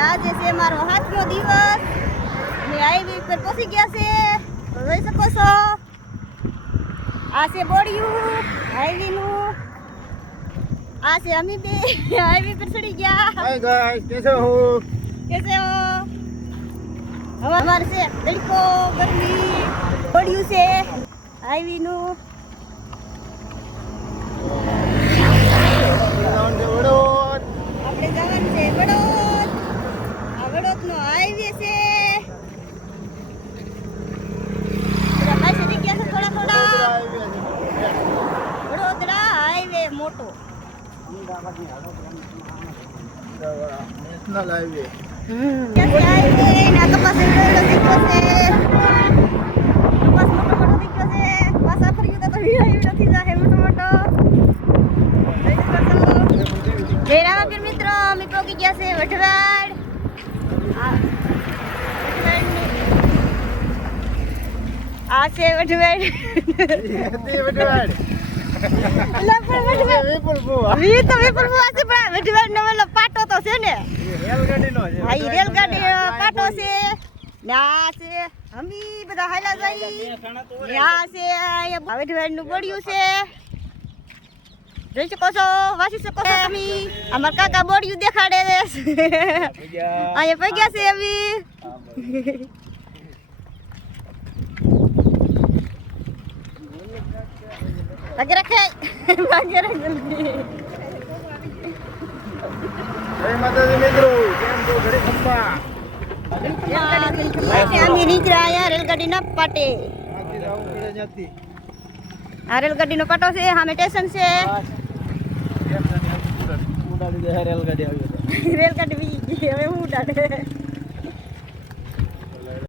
આજે છે મારો 7મો દિવસ ને હાઈવે પર પહોંચી ગયા છે જોઈ શકો છો આ છે બોડિયું હાઈવે નું આ છે અમે બે હાઈવે પર ચડી ગયા हाय गाइस कैसे हो कैसे हो हमारे से तड़को गर्मी बोडिયું છે હાઈવે નું આપણે જવાનું છે વડોદ આ વડોદનો હાઈવે છે વડોદરા હાઈવે મોટો नेशनल हाईवे હાઈવે ના કપાસ એટલો દીકરો છે કપાસ મોટો મોટો દીકરો છે પાછા ફરી તો વીડિયો નથી જાહે મોટો મોટો જય રામાપીર મિત્રો અમે પહોંચી ગયા છે વઢવાડ આ છે વઢવાડ वडवाड़ વી તો વિપુલ બુઆ છે પણ વઢવાડ નો ઓલો પાટો તો છે ને रेलगाड़ी नो હા ઈ રેલગાડી પાટો છે ના છે અમી બધા હાલા જાય આ છે અહીંયા વઢવાડ નું બોડિયું છે જોઈ શકો છો વાસી શકો છો તમે અમાર કાકા બોડિયું દેખાડે છે અહીંયા પગ્યા છે અમી ભાગે રાખે ભાગે રાખે જલ્દી जय माता दी मित्रों केम છો ઘરે ખંભા અમે નીકળ્યા આયા રેલગાડીના પાટે આથી જાવું પડે ત્યાંથી આ રેલગાડીનો પાટો છે સામે સ્ટેશન છે ઉડાડી દે રેલગાડી આવી રેલગાડી વી ગઈ હવે હું ઉડાડે